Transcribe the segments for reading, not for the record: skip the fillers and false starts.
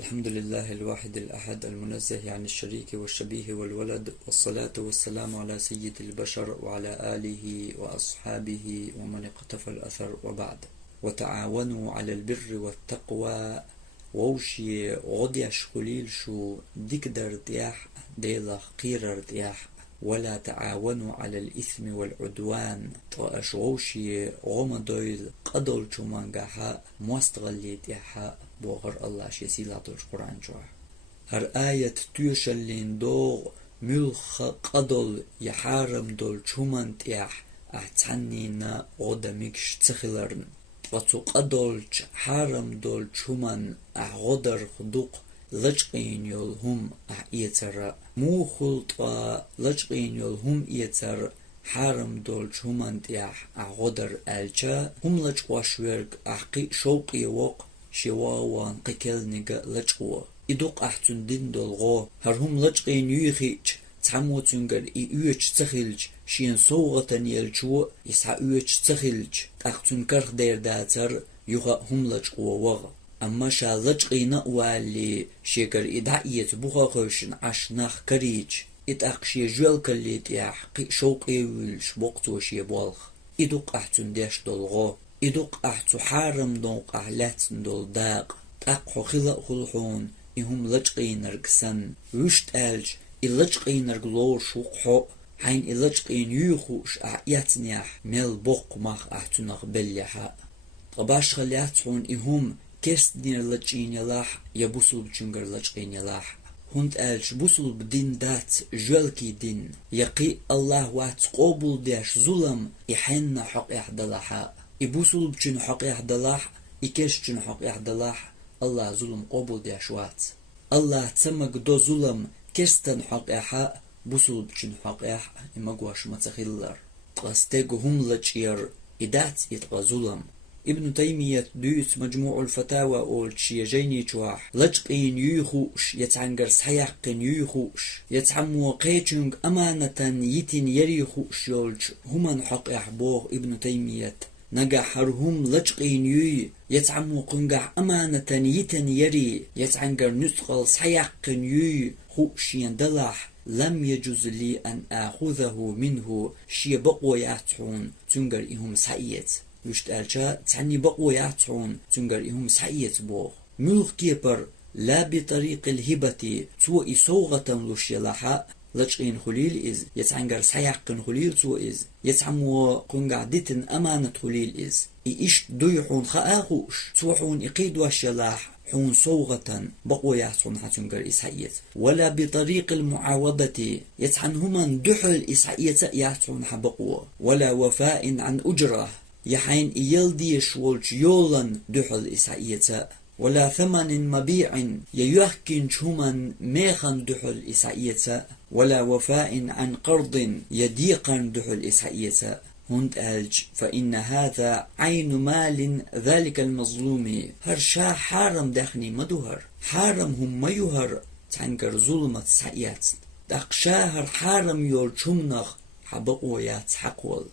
الحمد لله الواحد الأحد المنزه عن الشريك والشبيه والولد، والصلاة والسلام على سيد البشر وعلى آله وأصحابه ومن اقتفى الأثر، وبعد. وتعاونوا على البر والتقوى ووشي غديش خليل شو ديكدر دياح ديلا قيرر دياح، ولا تعاونوا على الإثم والعدوان وأشغوشي غمدويل قدول شمانقاها موستغلي دياحا بوغر الله شيسيلا دوش قرآن جواه. هر آية تيوشلين دوغ ملخ قدول يحارم دول شمان دياح أحتانينا غدا ميكش تخلرن وتو قدول حارم دول شمان أغدر خدوق لجقين يولهم يتر مو خلطة لجقين يولهم يتر حارم دول شمان دياح أغدر ألجا هم لجقوا شويرق أحقي شوقي وق شواوان قكلنق لجقوا إدوق أحتن دين دولغو هرهم لجقين يخيج تعمو تنقر إيوش تخلج شين صوغة يلجو يسعى إيوش تخلج أحتن كرخ دير داتر يغا هم لجقوا وغ. أما شا لجقينا والي شيكر إدعيت بوغا غوشن عشناخ كريج إدعقشي جوال كالليت يحقي شوقي ويلش بوقتوش يبوالخ إدوق أحتن ديش دولغو إدوق أحتو حارم دوق أحلاتن دول داق تاقو خلق خلحون إهم لجقين رقسن وشت ألج إلجقين رقلور شوقحو حين إلجقين يوخوش أعياتنياح ميل بوق ماخ أحتناخ بليحا طباش خلياتون إهم كيس دير لجقين يلاح يبوسل بچنگر لجقين يلاح هند ألج بوسل بدين دات جوالكي دين يقي الله وات قوبل ديش ظلم إحن حق إحدلاحا إبوسل بچن حق إحدلاح إكيش چن حق إحدلاح الله ظلم قوبل ديش وات الله تسمك دو ظلم كيستن حق إحا بوسل بچن حق إح إمقواش متخلر تغستيقو هم لجير إدات يتغى ظلم. ابن تيمية دوت مجموع الفتاوى أول شيجيني جواح لجقين يوخوش يتعنقر سحيقين يوخوش يتعمو قيتشنق أمانة يتن يريخوش يولج هما حق إحبوغ ابن تيمية نقاح هرهم لجقين يتعمو قنقاح أمانة يتن يري يتعنقر نسقل سحيقين يوخوش يندلح لم يجوز لي أن أخذه منه شي بقوياتهم تنقر إهم سعيت وشت ألجا تعني بقوياتهم تنقر إهم سعيت بوغ ملخ كيبر لا بطريق الهبة تو إسوغة لش يلاحا لجقين خليل إز يتعنقر سيحقن خليل تو إز يتعمو قنقعدتن أمانة خليل إز إيش دويحون خاخوش توحون إقيد واش يلاح حون صوغة بقوياتهم حتنقر إسحيت ولا بطريق المعاوضة يتعنهما دحل إسحيت ياتهم حبقوة ولا وفاء عن أجره يحين يلدي شولج يولن دحل إسحيت ولا ثمن مبيع ييحكن شمن ميخن دحل إسحيت ولا وفاء عن قرض يديقن دحل إسحيت هند ألج فإن هذا عين مال ذلك المظلوم هرشا حارم دخني مدهر حارم هم ميهر تنكر ظلمة سعيات دقشاهر حارم يول شمنخ حبقويات حقول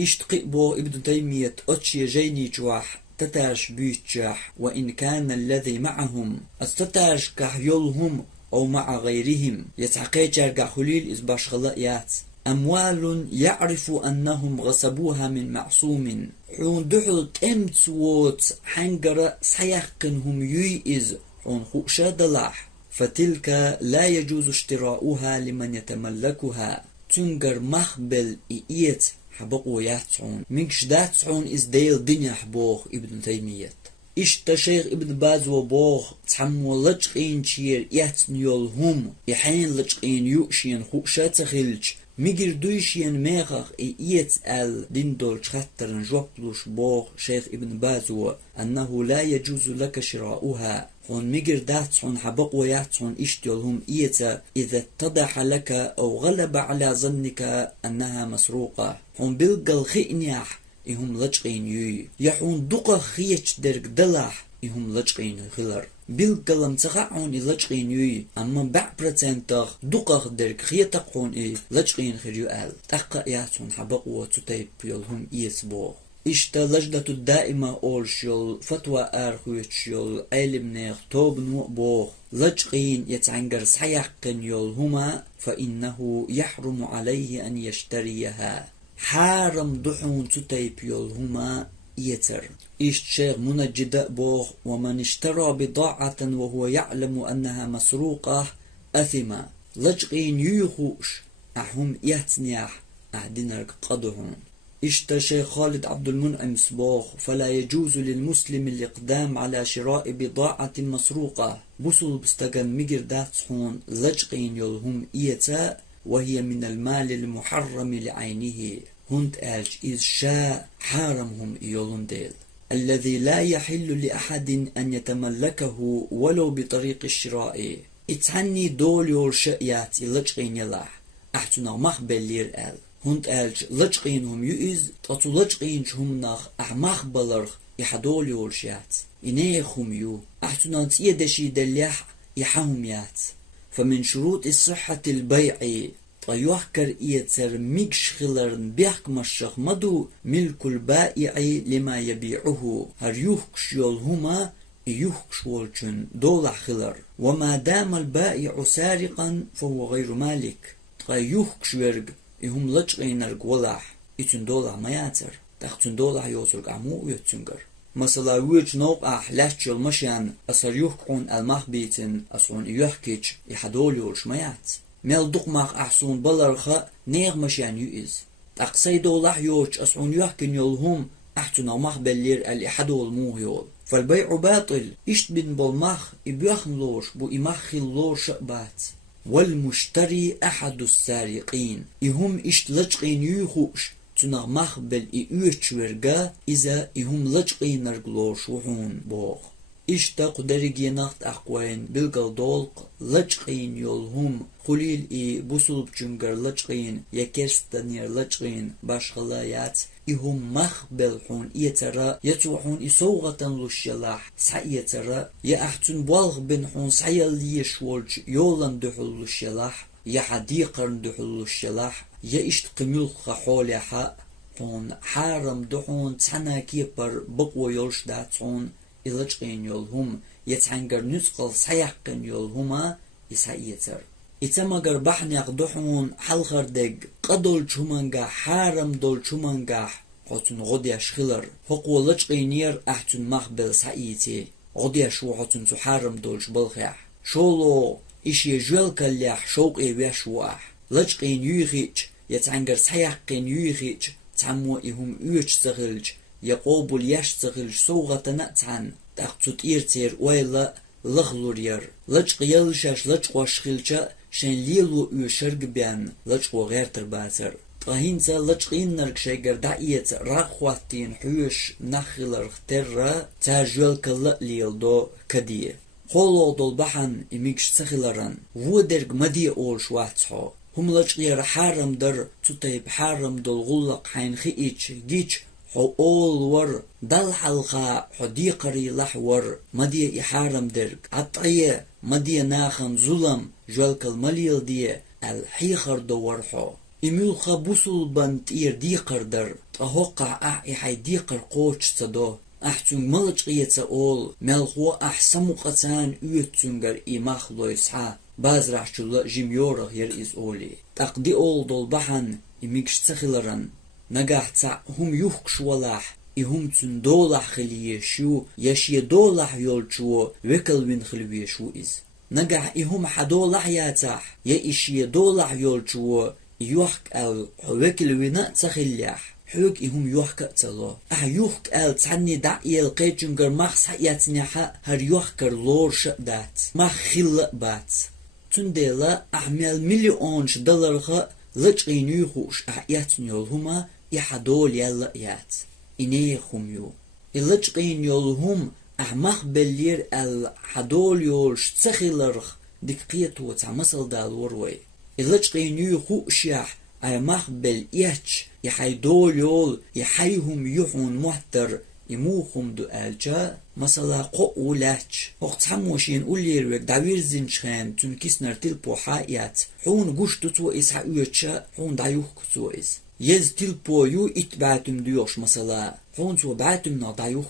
اشتقبو ابن تيمية أتشي جيني جواح تتاش بيتجاح وإن كان الذي معهم استتاش كحيولهم أو مع غيرهم يتحقيجر كحليل إزباش خلقيات أموال يعرف أنهم غصبوها من معصوم حون دحل تمت ووت حنقر سيحقنهم ييئز حون خوشا دلاح فتلك لا يجوز اشتراؤها لمن يتملكها تنقر مخبل إيت حبقوا ياتعون منكش داتعون إز ديل دنيا حبوغ ابن تيمية إشتا شيخ ابن باز وبوغ تعمو لجقين شير ياتنيول هم يحين لجقين يؤشين خوشا تخلج ميجر دويشين ميخخ إيت آل دين دول شخطرن جوبلوش بوغ شيخ ابن بازو أنه لا يجوز لك شراؤها هون ميجر داتسون حبقوا ياتسون إشتيولهم إيتا إذا اتضح لك أو غلب على ظنك أنها مسروقة هون بلقل خئنياح إهم لجقين يحون دقا خيش درق دلاح إهم لجقين خلر بلقلم تقعون لجقين أما بعد برتنتغ دقا درق خيتقون لجقين خريو آل تقا ياتسون حبقوا تتيب يولهم إيت بوغ İşte lajdatü daima olşyol, fatwa arhuyçyol, ilimneh tobnu boh, lajqin yet'angar sayaqqin yol huma, fa innehu yahrumu aleyhi en yeşteriyeha. Haram duhun tutayp yol huma yeter. İşte şeyh munaccide boh, ve men iştera bida'aten ve huve ya'lemu enneha masruqah, athima. Lajqin yuhuş, ahum yahtniyah, ahdinar qaduhun. اشتى شيخ خالد عبد المنعم صباغ فلا يجوز للمسلم الإقدام على شراء بضاعة مسروقة بصل بستغن مجر داتسحون لجقين يلهم إيتا وهي من المال المحرم لعينه هند ألج إذ شاء حارمهم يلون ديل الذي لا يحل لأحد أن يتملكه ولو بطريق الشراء اتعني دول يول شئيات لجقين يلاح احتنا مخبلير أل هند ألج لجقينهم يؤز تطو لجقينهم ناخ أحمخ بلرخ يحدول يولشيات إنيخهم يو أحتنانت يدشي دليح يحهم يات فمن شروط الصحة البيع طيوحكر إيتر ميكش خلرن بيحك مشخ مدو ملك البائع لما يبيعه هر يوحكش يولهما يوحكش والجن دولع خلر وما دام البائع سارقا فهو غير مالك طيوحكش يرق هم لجقينر قولح إتن دولع ما ياتر تختن دولع يوترق عمو يتنقر مثلا ويج نوقع لحج المشيان أصر يحكون المخبيتن أصرون يحكيج يحدول يولش ما يات ميل دقماق أحسون بلرخا نيغ مشيان يؤز تقسي دولع يوش أصرون يحكين يولهم أحتنا مخبلير الإحدول مو يول فالبيع باطل إشت بن بالمخ إبيخن لوش بو إمخي لوش بات والمشتري أحد السارقين إهم إشت لجقين يوخوش تنغ مخبل إيوشورغا إذا إهم لجقين نرغلوش وحون بوغ إشتا قدرقيا نخت أقوين بلغل دولق لجقين يولهم خليل بوصلب جنگر لجقين يكرستنير لجقين باشغلايات إهم مخبل حون إيترا يتوحون إسوغة لشيلاح سعيترا يأحتن بالغ بن حون سعياليش والج يولن دحل لشيلاح يحديقرن دحل لشيلاح يأشت قميلخ حوليحا حون حارم دحون تانا كيبر بقوة يولش داتون إلجقين يولهم يتعنقر نسقل سيحقن يولهما يسعيتر إتماغر بحنيق دحون حلخر دق قدول چومانگا حارم دول چومانگا حتن غديش خلر حقو لجقينير أحتن مخبل سعيتي غديش وحتن تو حارم دولش بلخيح شولو إشي جوال كاليح شوق إيوش واح لجقين يوخيج يتعنقر سيحقين يوخيج تعمو إهم يوش تغلج يقوبل يش تغلج سوغة نأتعن تاقتو تيرتير ويلا لغلورير لجق يلشاش لجق وشخلجا شن ليلو يشرق بيان لجق وغير ترباتر طاهينتا لجقين نرق شاقر دعيت راخواتين حيوش نخلر اخترى تاجول كلا ليلدو كديه قولو دول بحن إميكش تخلران ودرق مدي أولش واتحو هم لجقير حارم در تطيب حارم دول غلق حين خيئيش جيش حو أول ور دل حلقا حديقري لحور مدي إحارم درق عطعية مدي ناخن ظلم جوالك المليل دي الحيخر دور حو إميلخا بوصل بنت إير ديقر در تهوقع إحي ديقر قوش تدو أحتون ملجقية أول ملخو أحسمو قتان يتنقر إماخ لو يسحا بازرح شلا جيميورغ يرئيز أولي تقدي أول دول بحن إميكش تخلرن نجاح تاع هم يحكش ولاح إهم تن دولح خليشو يشي دولح يولشو وكل من خليشو إز نجاح إهم حدولح ياتح يشي دولح يولشو يحك ال وكل ونا تخليح حوك إهم يحك تلو يحك ال تعني دعي القيتشنجر مخس ياتنيحا هر يحكر لور شدات مخ خل بات تندلا أعمل $1,000,000 لجقين يخوش أحياتن يولهما يحدول يلا يات إنيخم يو اللجقين يولهم أحمخ بلير الحدول يولش تسخيلرخ دقية وتعمسل دالوروي اللجقين يخوش يح أحمخ بل يحش يحيدول يول يحيهم يحون محتر يموخم دو ألجا مثلا قو لاتش وقت حموشين أولير وك داوير زنشخان تنكسنر تلبو حايات حون قوش تتو إس حاويتشا حون دايوخ كتو إس يز تلبو يو اتبعتم ديوش مثلا هون تو بعتم نضايوخ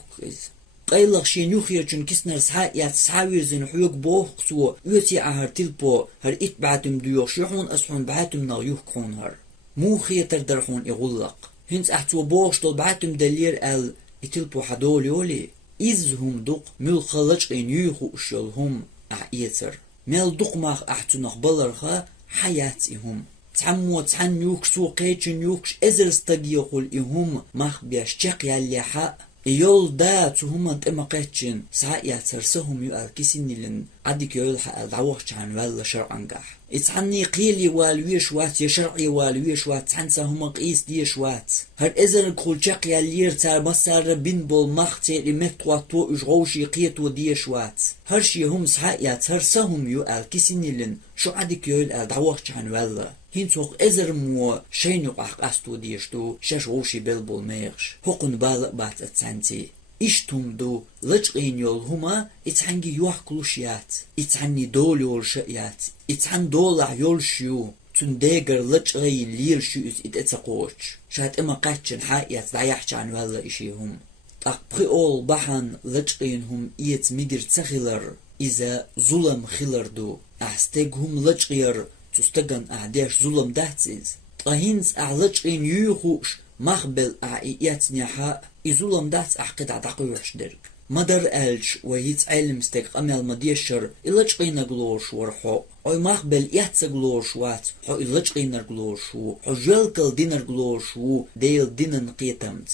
قيلق شين يخير جن كسنر سحا يات سحاوير زين حيوك بوخ سو يوتي عهر تلبو هر اتبعتم ديوش يحون اسحون بعتم نغيوخ كون هر مو خيتر درحون يغلق هنس احتو بوش طول بعتم دلير ال اتلبو حدول يولي إزهم دق مل خلج إن يخو شلهم أعيتر مل دق ماخ أحتو نقبلرها حياتهم تعمو تعن يوكش وقيتشن يوكش إزرستقيقول إهم ماخ بيشتق يالي حق يول دا تهم انت اما قيتشن ساعة ترسهم يؤال كسنين عدك يول حق دعوخش عن ولا شرعا قاح اتعني قيلي والويش وات يشرعي والويش وات تحنسا هما قيس ديش وات هر ازن كل شاق يالير تار مسار بين بول مختي لمت واتو اجغوشي قيتو ديش وات هرشي هم ساعة ترسهم يؤال كسنين شو عدك يول دعوخش عن ولا هنتوق ازر مو شينوق أستو ديشتو شاش غوشي بلبول ميغش هقن بالق بات اتسانتي اشتم دو لجقين يول هما اتحنجي يوح كلوشيات اتحني دول يول شقيات اتحن دولع يول شيو تندقر لجقين لير شو اتتقوش شات اما قاتشن حايات دعيحش عن ولا اشيهم اقبخي اول بحن لجقين هم ايت ميدر تخيلر إذا ظلم خيلر دو احستيقهم لجقير تستجن أعداش ظلم دهتز طهينز أعلجين يوخوش مخبل أعيات نحاء إظلم دهتز أحقد عدقوش درك مدر ألش ويتس علم ستيق أمال مديشر إلجقين غلوش ورحو أي مخبل ياتس غلوش وات حو إلجقين غلوشو حو جلقل دينر غلوشو ديل دينن قيتمت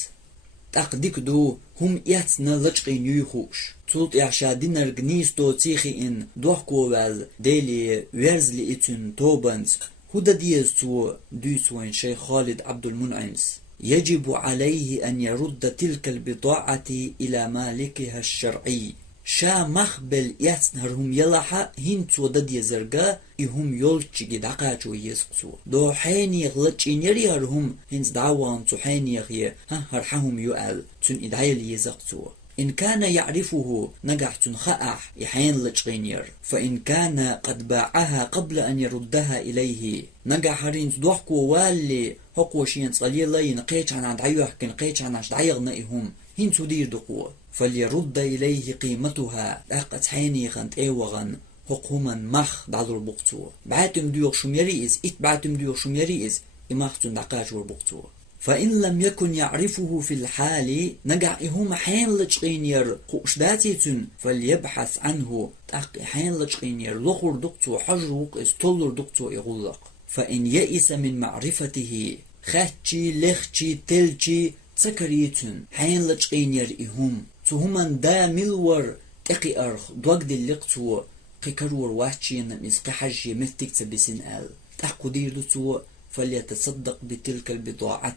تقديك دو هم ياتنا لجقين يوخوش تولت يعشا دينر غنيستو تيخي إن دوحكوال ديلي ويرزلي إتن توبنز هدا ديزتو دوسوين شيخ خالد عبد المنعمس يجب عليه أن يرد تلك البضاعة إلى مالكها الشرعي شا مخبل ياتنهرهم يلحا هنتو دادي زرقا إهم يولتشي دقاجو يسقسو دو حيني غلتشين يريهرهم هنز دعوان تو حيني غيه هرحهم يؤل تن إدعيل يزقسو إن كان يعرفه نجح تنخأح يحين لتشغينير فإن كان قد باعها قبل أن يردها إليه نجح هرين تدوحكو والي حقو شين صليلا ينقيتش عن عدعيوح كنقيتش عن عدعيغنا إهم هين تدير دقوة فليرد إليه قيمتها أقت حيني خانت إيوغن حقهما مخ دعضر بقتو بعتم ديوغ شميريز بعتم ديوغ شميريز إماختن دقاج وربقتو فإن لم يكن يعرفه في الحال نجع إهم حين لتشقينير قوشداتيتن فليبحث عنه تق حين لتشقينير لخور دقتو حجروق استولر دقتو يغلق فإن يئس من معرفته خاتشي لخشي تلشي تسكريتن حين لتشقينير إهم تهمن دا ملور تقي أرخ دوغ دلقتو قكرور واتشين مسقي حجي مفتك تبسين آل تحقو دير دتو فليتصدق بتلك البضاعة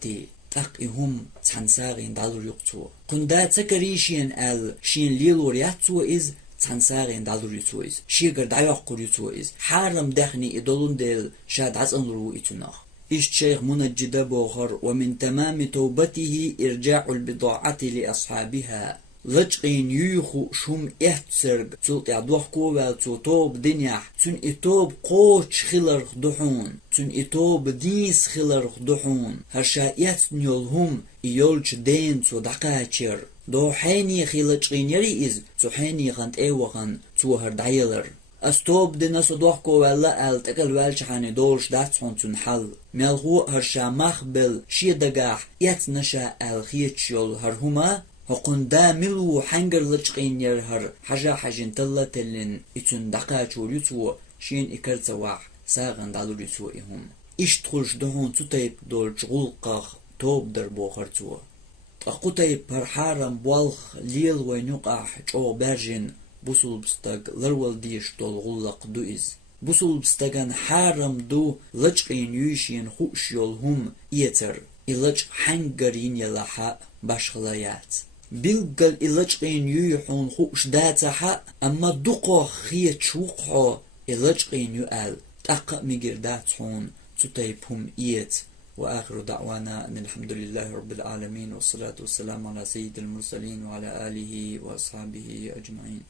تقئهم تحنساغين دالور يقتو قندا تكريشين آل شين ليلور ياتو إز تحنساغين دالور يتو إز شيغر دايوح قر يتو إز حارم داخني إدولون ديل شاد عزنلرو إتناخ إشت شيخ منجد بوخر ومن تمام توبته إرجاع البضاعة لأصحابها لجقين يوخو شم احتسرق تلت يعدوحكو والتو توب دنيح تن اتوب قوش خلر خدحون تن اتوب ديس خلر خدحون هرشايات نيولهم يولش دين تو دقاتشر دو حيني خلجقين يري إز تو حيني غانت ايوغان تو هردعيلر استوب ديناسو دوحكو ولا آل تقل والش حاني دولش داتسون تن حل ملغو هرشا مخبل شي دقاح يات نشا آل خيتشيول هرهما هقندا ملو حنجر لجقين يرهر حاجة حاجين تلا تلين اتن دقاچو يتو شين اكرت واح ساغن دالو يتو اهم اشتخلش دهون تطيب دول جغلقاخ توب در بوخرتو تقوتيب برحارم بوالخ ليل وينقاح جو برجن بوصل بستاق لرول ديش دول غلق دو إز بوصل بستاقان حارم دو لجقين يوشين خوش يولهم إيتر إلج حنجرين يلحا باشغلايات بيلقل إلجقين يوحون خوش داتها أما دقو خيت شوقو إلجقين يؤال تقا مقرداتهم تطيبهم إيت وآخر دعوانا أن الحمد لله رب العالمين والصلاة والسلام على سيد المرسلين وعلى آله وأصحابه أجمعين.